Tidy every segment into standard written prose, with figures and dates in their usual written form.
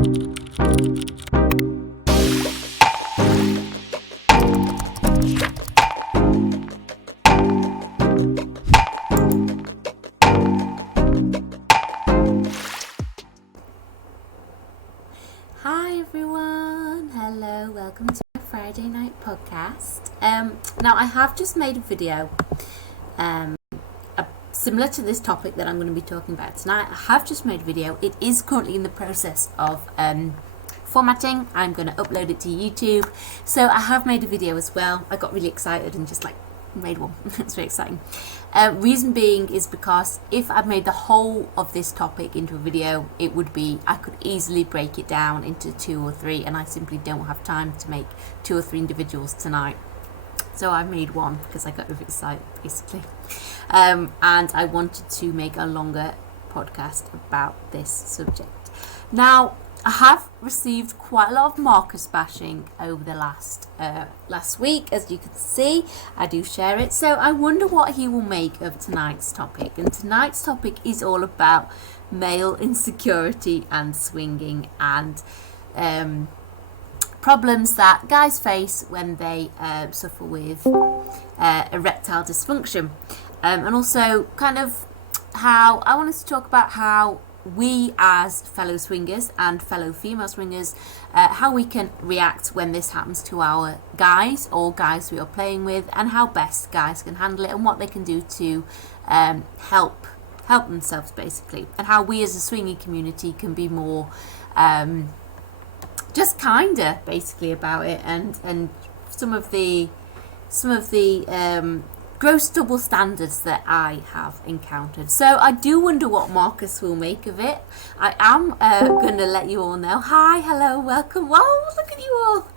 Hi everyone, hello, welcome to my Friday night podcast. Now I have just made a video similar to this topic that I'm going to be talking about tonight. I have just made a video. It is currently in the process of formatting. I'm going to upload it to YouTube. So I have made a video as well. I got really excited and just made one. It's very exciting. Reason being is because if I made the whole of this topic into a video, I could easily break it down into 2 or 3, and I simply don't have time to make 2 or 3 individuals tonight. So I made one because I got overexcited basically. And I wanted to make a longer podcast about this subject. Now, I have received quite a lot of Marcus bashing over the last week, as you can see. I do share it, so I wonder what he will make of tonight's topic. And tonight's topic is all about male insecurity and swinging, and problems that guys face when they suffer with erectile dysfunction, and also kind of how I wanted to talk about how we as fellow swingers and fellow female swingers, how we can react when this happens to our guys or guys we are playing with, and how best guys can handle it and what they can do to help themselves basically, and how we as a swinging community can be more just kinder basically about it, and some of the gross double standards that I have encountered. So I do wonder what Marcus will make of it. I am going to let you all know. Hi, hello, welcome. Wow, look at you all.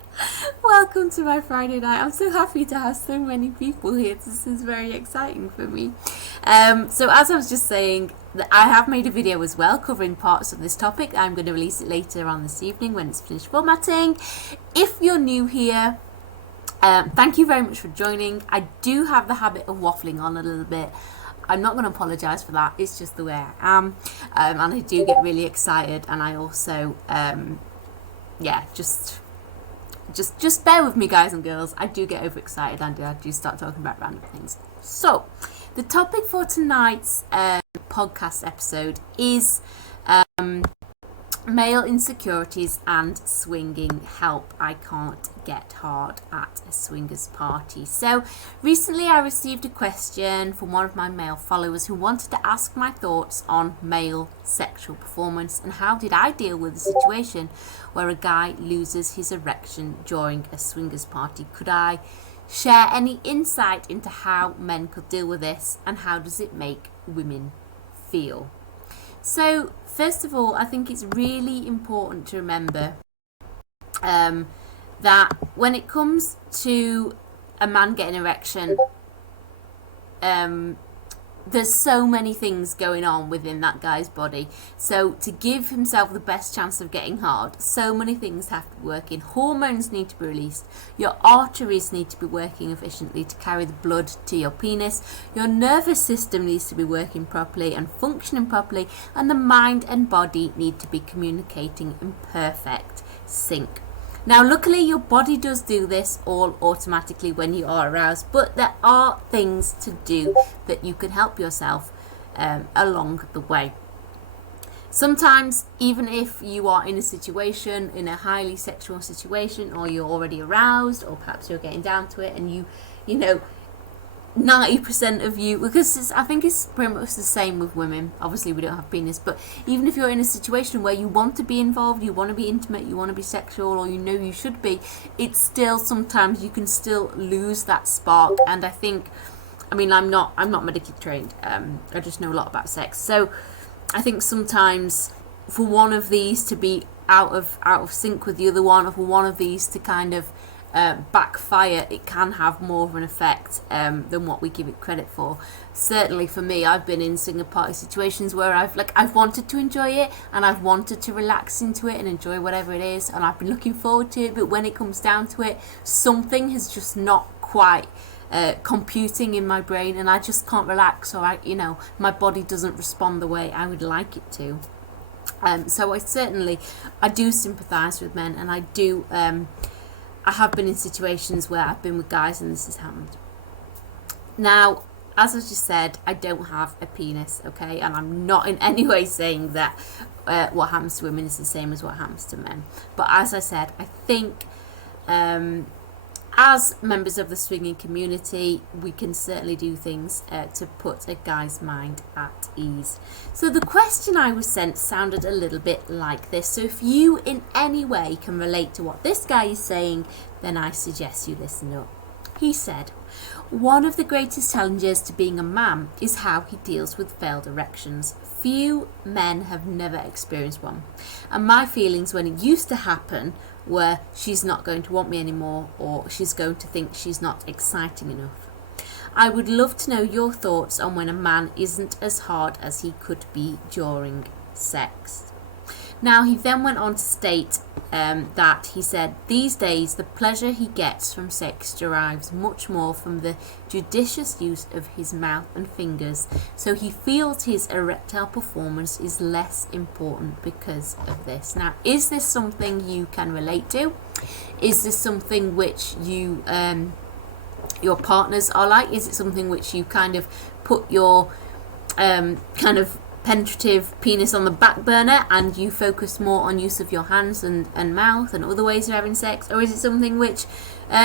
Welcome to my Friday night. I'm so happy to have so many people here. This is very exciting for me. So as I was just saying, I have made a video as well covering parts of this topic. I'm going to release it later on this evening when it's finished formatting. If you're new here, thank you very much for joining. I do have the habit of waffling on a little bit. I'm not going to apologise for that. It's just the way I am. And I do get really excited. And I also, just bear with me, guys and girls. I do get overexcited and I do start talking about random things. So, the topic for tonight's podcast episode is male insecurities and swinging help. I can't get hard at a swingers party. So recently I received a question from one of my male followers who wanted to ask my thoughts on male sexual performance and how did I deal with a situation where a guy loses his erection during a swingers party. Could I share any insight into how men could deal with this, and how does it make women feel? So first of all, I think it's really important to remember that when it comes to a man getting erection, there's so many things going on within that guy's body. So to give himself the best chance of getting hard, so many things have to work in. Hormones need to be released. Your arteries need to be working efficiently to carry the blood to your penis. Your nervous system needs to be working properly and functioning properly. And the mind and body need to be communicating in perfect sync. Now, luckily, your body does do this all automatically when you are aroused, but there are things to do that you can help yourself along the way. Sometimes, even if you are in a situation, in a highly sexual situation, or you're already aroused, or perhaps you're getting down to it, and you know, 90% of you, because I think it's pretty much the same with women. Obviously we don't have penis, but even if you're in a situation where you want to be involved, you want to be intimate, you want to be sexual, or you know you should be, it's still sometimes you can still lose that spark. And I think, I mean, I'm not medically trained, I just know a lot about sex, so I think sometimes for one of these to be out of sync with the other one, or for one of these to kind of backfire, it can have more of an effect than what we give it credit for. Certainly for me, I've been in swinger party situations where I've wanted to enjoy it, and I've wanted to relax into it and enjoy whatever it is, and I've been looking forward to it, but when it comes down to it, something has just not quite computing in my brain, and I just can't relax, or my body doesn't respond the way I would like it to. So I do sympathise with men, and I have been in situations where I've been with guys and this has happened. Now, as I just said, I don't have a penis, okay? And I'm not in any way saying that what happens to women is the same as what happens to men. But as I said, I think as members of the swinging community, we can certainly do things to put a guy's mind at ease. So the question I was sent sounded a little bit like this. So if you in any way can relate to what this guy is saying, then I suggest you listen up. He said, "One of the greatest challenges to being a man is how he deals with failed erections. Few men have never experienced one. And my feelings when it used to happen were she's not going to want me anymore, or she's going to think she's not exciting enough. I would love to know your thoughts on when a man isn't as hard as he could be during sex." Now, he then went on to state that he said, "These days, the pleasure he gets from sex derives much more from the judicious use of his mouth and fingers, so he feels his erectile performance is less important because of this." Now, is this something you can relate to? Is this something which you, your partners are like? Is it something which you kind of put your kind of penetrative penis on the back burner and you focus more on use of your hands and mouth and other ways of having sex? Or is it something which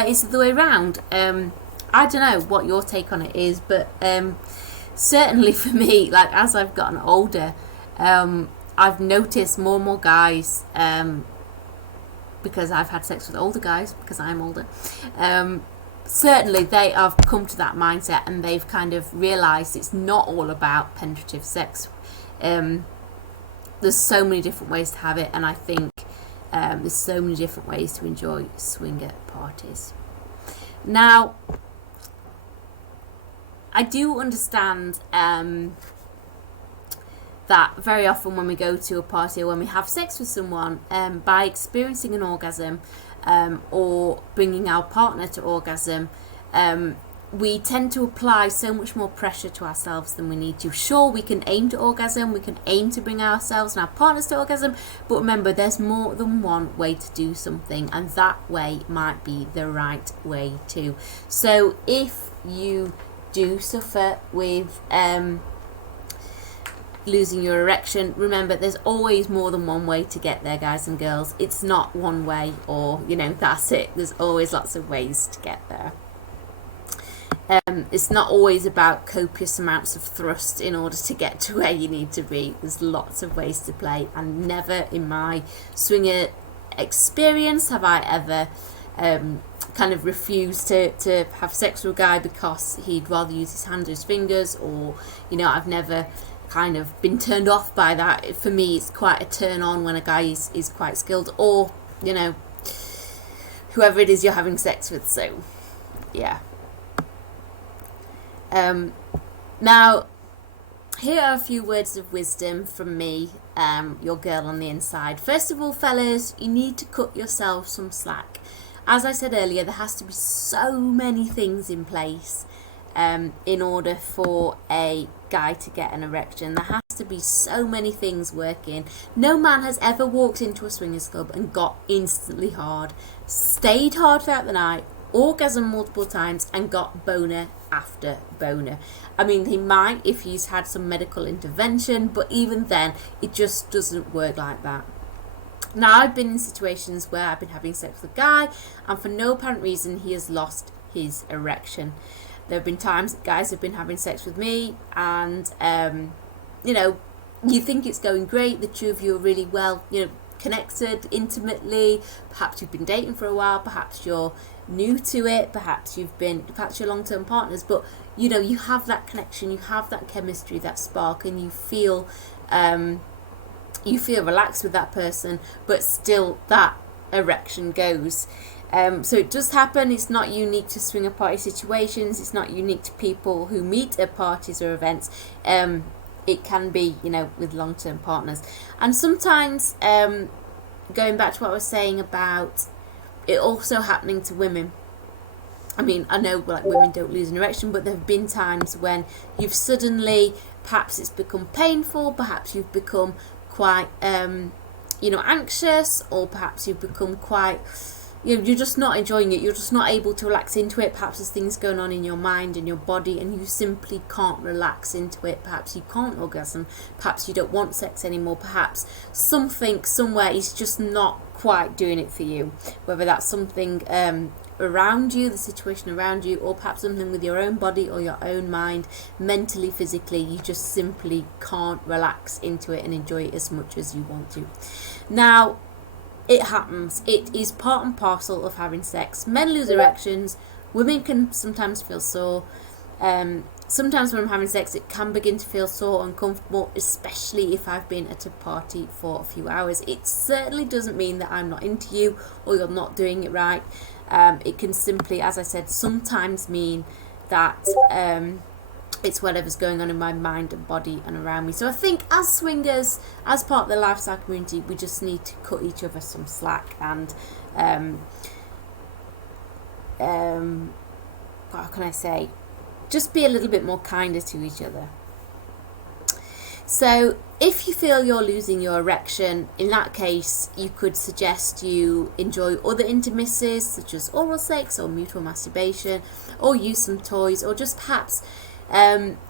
is the other way around? I don't know what your take on it is, but certainly for me, like as I've gotten older, I've noticed more and more guys, because I've had sex with older guys because I'm older, certainly they have come to that mindset and they've kind of realised it's not all about penetrative sex. There's so many different ways to have it, and I think there's so many different ways to enjoy swinger parties. Now, I do understand that very often when we go to a party or when we have sex with someone, by experiencing an orgasm or bringing our partner to orgasm, we tend to apply so much more pressure to ourselves than we need to. Sure, we can aim to orgasm, we can aim to bring ourselves and our partners to orgasm, but remember, there's more than one way to do something, and that way might be the right way too. So if you do suffer with losing your erection, remember there's always more than one way to get there, guys and girls. It's not one way or, that's it. There's always lots of ways to get there. It's not always about copious amounts of thrust in order to get to where you need to be. There's lots of ways to play, and never in my swinger experience have I ever kind of refused to have sex with a guy because he'd rather use his hands or his fingers, or I've never kind of been turned off by that. For me, it's quite a turn on when a guy is quite skilled, or whoever it is you're having sex with. So yeah. Now, here are a few words of wisdom from me, your girl on the inside. First of all, fellas, you need to cut yourself some slack. As I said earlier, there has to be so many things in place in order for a guy to get an erection. There has to be so many things working. No man has ever walked into a swingers club and got instantly hard, stayed hard throughout the night, orgasm multiple times, and got boner after boner. I mean, he might if he's had some medical intervention, but even then, it just doesn't work like that. Now, I've been in situations where I've been having sex with a guy, and for no apparent reason, he has lost his erection. There have been times that guys have been having sex with me, and you think it's going great. The two of you are really well, connected intimately. Perhaps you've been dating for a while. Perhaps you're new to it. Perhaps you're long-term partners. But you have that connection. You have that chemistry, that spark, and you feel relaxed with that person. But still, that erection goes. So it does happen. It's not unique to swinger party situations. It's not unique to people who meet at parties or events. It can be, with long-term partners. And sometimes, going back to what I was saying about it also happening to women. I mean, I know women don't lose an erection, but there have been times when you've suddenly, perhaps it's become painful, perhaps you've become quite, anxious, or perhaps you've become quite, you're just not enjoying it, you're just not able to relax into it. Perhaps there's things going on in your mind and your body and you simply can't relax into it. Perhaps you can't orgasm, perhaps you don't want sex anymore, perhaps something somewhere is just not quite doing it for you, whether that's something around you, the situation around you, or perhaps something with your own body or your own mind, mentally, physically, you just simply can't relax into it and enjoy it as much as you want to. Now, it happens. It is part and parcel of having sex. Men lose erections. Women can sometimes feel sore. Sometimes when I'm having sex, it can begin to feel sore, uncomfortable, especially if I've been at a party for a few hours. It certainly doesn't mean that I'm not into you or you're not doing it right. It can simply, as I said, sometimes mean that it's whatever's going on in my mind and body and around me. So I think as swingers, as part of the lifestyle community, we just need to cut each other some slack and what can I say? Just be a little bit more kinder to each other. So if you feel you're losing your erection, in that case, you could suggest you enjoy other intimacies such as oral sex or mutual masturbation, or use some toys, or just perhaps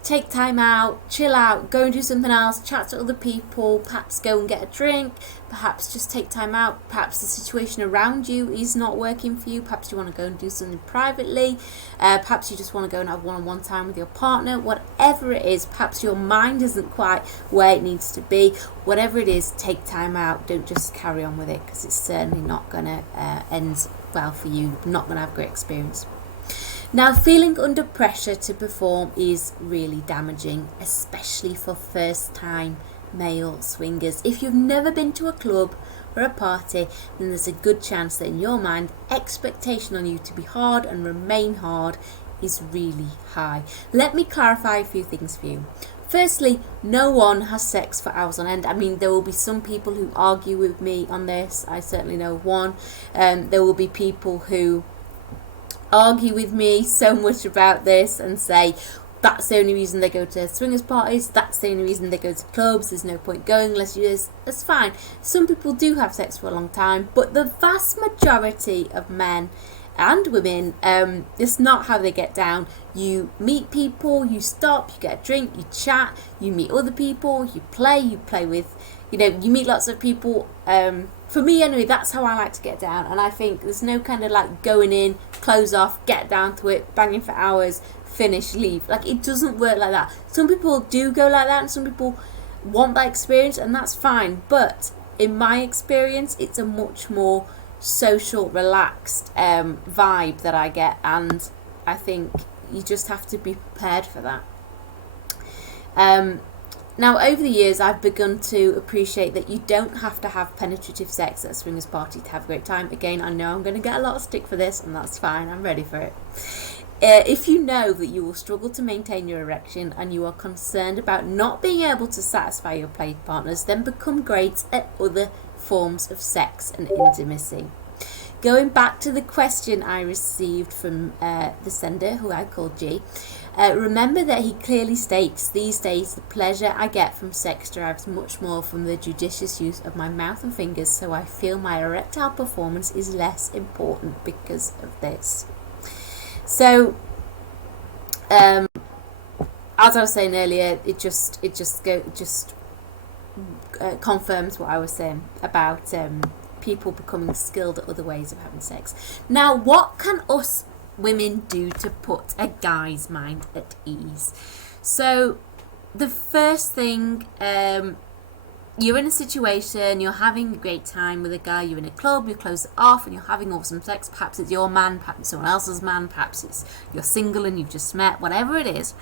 take time out, chill out, go and do something else, chat to other people, perhaps go and get a drink, perhaps just take time out, perhaps the situation around you is not working for you, perhaps you want to go and do something privately, perhaps you just want to go and have one-on-one time with your partner, whatever it is, perhaps your mind isn't quite where it needs to be, whatever it is, take time out, don't just carry on with it, because it's certainly not going to end well for you, you're not going to have a great experience. Now, feeling under pressure to perform is really damaging, especially for first-time male swingers. If you've never been to a club or a party, then there's a good chance that in your mind, expectation on you to be hard and remain hard is really high. Let me clarify a few things for you. Firstly, no one has sex for hours on end. I mean, there will be some people who argue with me on this. I certainly know one. There will be people who argue with me so much about this and say that's the only reason they go to swingers parties, that's the only reason they go to clubs, there's no point going unless you do this. That's fine. Some people do have sex for a long time, but the vast majority of men and women, it's not how they get down. You meet people, you stop, you get a drink, you chat, you meet other people, you play with, you meet lots of people. For me anyway, that's how I like to get down, and I think there's no kind of like going in, close off, get down to it, banging for hours, finish, leave. Like, it doesn't work like that. Some people do go like that and some people want that experience, and that's fine, but in my experience it's a much more social, relaxed vibe that I get, and I think you just have to be prepared for that. Now, over the years, I've begun to appreciate that you don't have to have penetrative sex at a swingers party to have a great time. Again, I know I'm going to get a lot of stick for this, and that's fine. I'm ready for it. If you know that you will struggle to maintain your erection and you are concerned about not being able to satisfy your play partners, then become great at other forms of sex and intimacy. Going back to the question I received from the sender, who I called G, remember that he clearly states, these days the pleasure I get from sex derives much more from the judicious use of my mouth and fingers, so I feel my erectile performance is less important because of this. So, as I was saying earlier, it just confirms what I was saying about people becoming skilled at other ways of having sex. Now, what can us women do to put a guy's mind at ease? So the first thing, you're in a situation, you're having a great time with a guy, you're in a club, you close it off and you're having awesome sex. Perhaps it's your man, perhaps it's someone else's man, perhaps it's you're single and you've just met, whatever it is.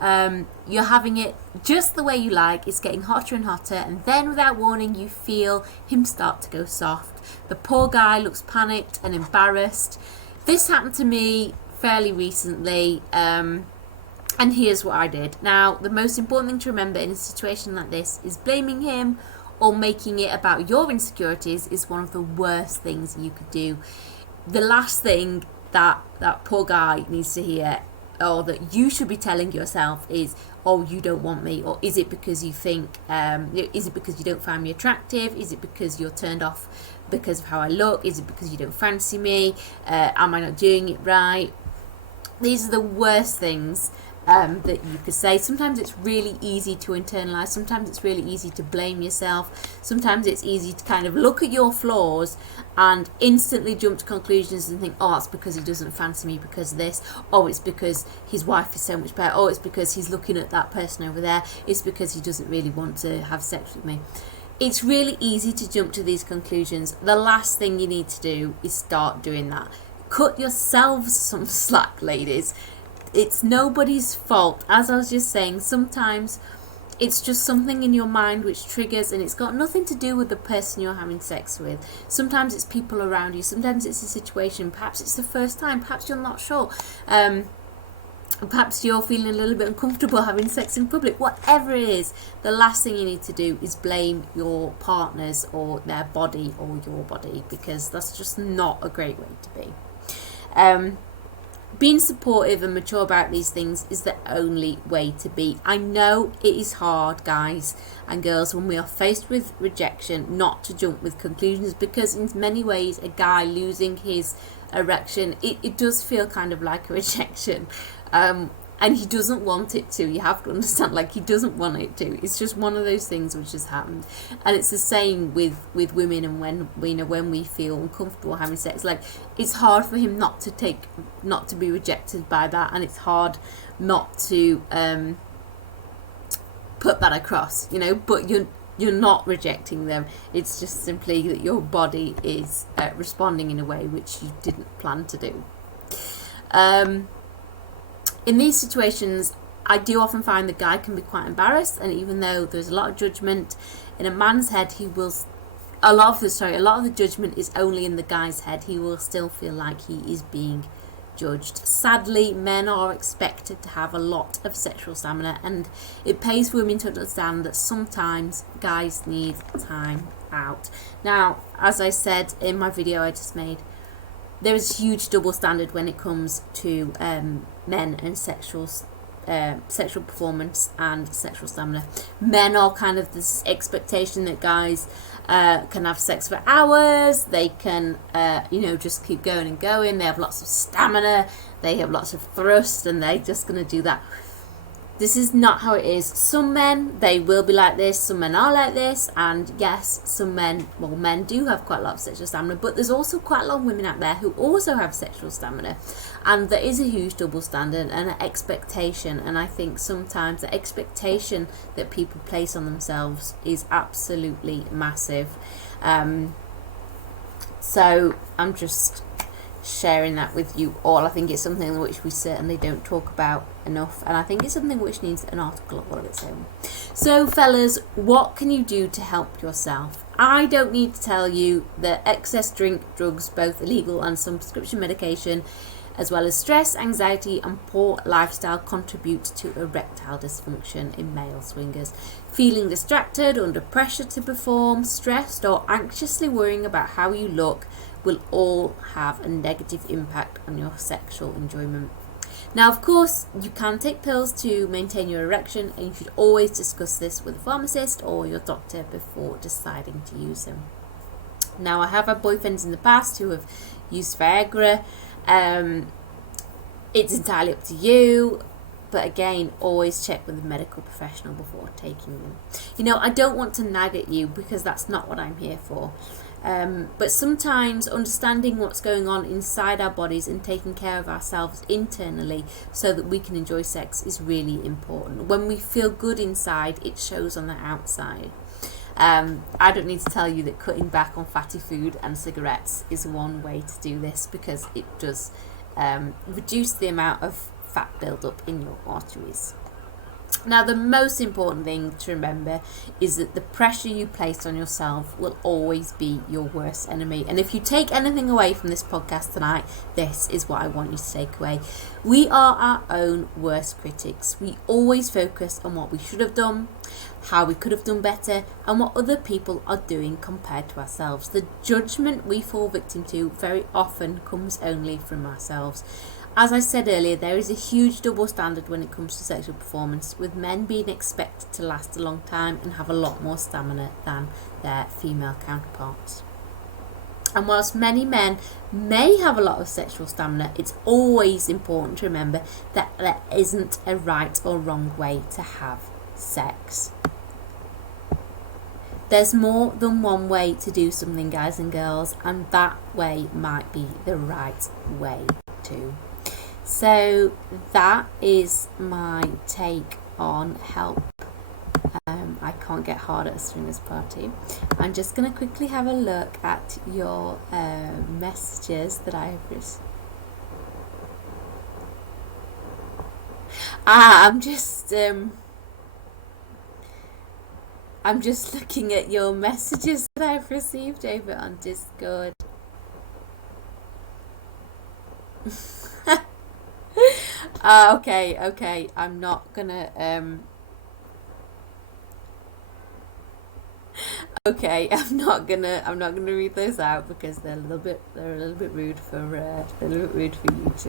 You're having it just the way you like, it's getting hotter and hotter, and then without warning you feel him start to go soft. The poor guy looks panicked and embarrassed. This happened to me fairly recently, and here's what I did. Now, the most important thing to remember in a situation like this is blaming him or making it about your insecurities is one of the worst things you could do. The last thing that poor guy needs to hear or that you should be telling yourself is, oh, you don't want me, or is it because you think, is it because you don't find me attractive, is it because you're turned off because of how I look, is it because you don't fancy me, am I not doing it right? These are the worst things that you could say. Sometimes it's really easy to internalize, sometimes it's really easy to blame yourself, sometimes it's easy to kind of look at your flaws and instantly jump to conclusions and think, oh, it's because he doesn't fancy me because of this, oh, it's because his wife is so much better, oh, it's because he's looking at that person over there, it's because he doesn't really want to have sex with me. It's really easy to jump to these conclusions. The last thing you need to do is start doing that. Cut yourselves some slack, ladies. It's nobody's fault. As I was just saying, sometimes it's just something in your mind which triggers, and it's got nothing to do with the person you're having sex with. Sometimes it's people around you, sometimes it's a situation, perhaps it's the first time, perhaps you're not sure, perhaps you're feeling a little bit uncomfortable having sex in public. Whatever it is, the last thing you need to do is blame your partners or their body or your body, because that's just not a great way to be. Being supportive and mature about these things is the only way to be. I know it is hard, guys and girls, when we are faced with rejection, not to jump with conclusions, because in many ways a guy losing his erection, it does feel kind of like a rejection, and he doesn't want it to. You have to understand, like, he doesn't want it to. It's just one of those things which has happened, and it's the same with women. And when we feel uncomfortable having sex, like, it's hard for him not to be rejected by that, and it's hard not to put that across, but you're not rejecting them. It's just simply that your body is responding in a way which you didn't plan to do. In these situations, I do often find the guy can be quite embarrassed, and even though there's a lot of judgment in a man's head, a lot of the judgment is only in the guy's head. He will still feel like he is being judged. Sadly, men are expected to have a lot of sexual stamina, and it pays for women to understand that sometimes guys need time out. Now, as I said in my video I just made, there is a huge double standard when it comes to men and sexual performance and sexual stamina. Men are kind of this expectation that guys can have sex for hours, they can just keep going and going, they have lots of stamina, they have lots of thrust, and they're just going to do that. This is not how it is. Some men, they will be like this, some men are like this, and yes, men do have quite a lot of sexual stamina, but there's also quite a lot of women out there who also have sexual stamina, and there is a huge double standard and an expectation, and I think sometimes the expectation that people place on themselves is absolutely massive. So I'm just sharing that with you all. I think it's something which we certainly don't talk about enough, and I think it's something which needs an article all of its own. So fellas, what can you do to help yourself? I don't need to tell you that excess drink, drugs, both illegal and some prescription medication, as well as stress, anxiety and poor lifestyle contribute to erectile dysfunction in male swingers. Feeling distracted, under pressure to perform, stressed or anxiously worrying about how you look will all have a negative impact on your sexual enjoyment. Now, of course, you can take pills to maintain your erection, and you should always discuss this with a pharmacist or your doctor before deciding to use them. Now, I have had boyfriends in the past who have used Viagra. It's entirely up to you, but again, always check with a medical professional before taking them. I don't want to nag at you, because that's not what I'm here for. But sometimes understanding what's going on inside our bodies and taking care of ourselves internally so that we can enjoy sex is really important. When we feel good inside, it shows on the outside. I don't need to tell you that cutting back on fatty food and cigarettes is one way to do this, because it does reduce the amount of fat buildup in your arteries. Now, the most important thing to remember is that the pressure you place on yourself will always be your worst enemy. And if you take anything away from this podcast tonight, this is what I want you to take away. We are our own worst critics. We always focus on what we should have done, how we could have done better, and what other people are doing compared to ourselves. The judgment we fall victim to very often comes only from ourselves. As I said earlier, there is a huge double standard when it comes to sexual performance, with men being expected to last a long time and have a lot more stamina than their female counterparts. And whilst many men may have a lot of sexual stamina, it's always important to remember that there isn't a right or wrong way to have sex. There's more than one way to do something, guys and girls, and that way might be the right way too. So that is my take on help. I can't get hard at a swingers party. I'm just going to quickly have a look at your messages that I have received. I'm just looking at your messages that I've received over on Discord. Okay. I'm not gonna okay, I'm not gonna read those out because they're a little bit rude for YouTube.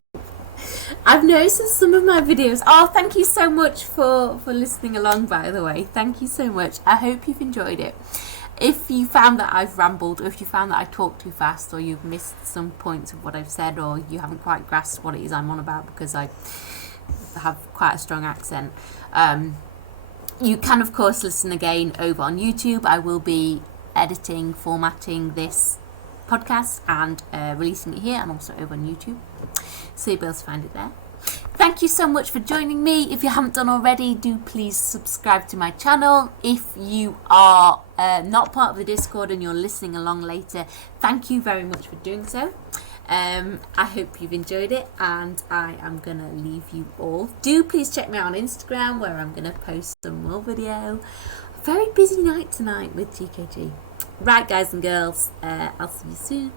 I've noticed in some of my videos. Oh, thank you so much for listening along, by the way. Thank you so much. I hope you've enjoyed it. If you found that I've rambled, or if you found that I talked too fast, or you've missed some points of what I've said, or you haven't quite grasped what it is I'm on about because I have quite a strong accent, you can of course listen again over on YouTube. I will be editing, formatting this podcast and releasing it here and also over on YouTube, so you'll be able to find it there. Thank you so much for joining me. If you haven't done already, do please subscribe to my channel. If you are not part of the Discord and you're listening along later, thank you very much for doing so. I hope you've enjoyed it, and I am gonna leave you all. Do please check me out on Instagram, where I'm gonna post some more video. Very busy night tonight with TKG. Right, guys and girls, I'll see you soon.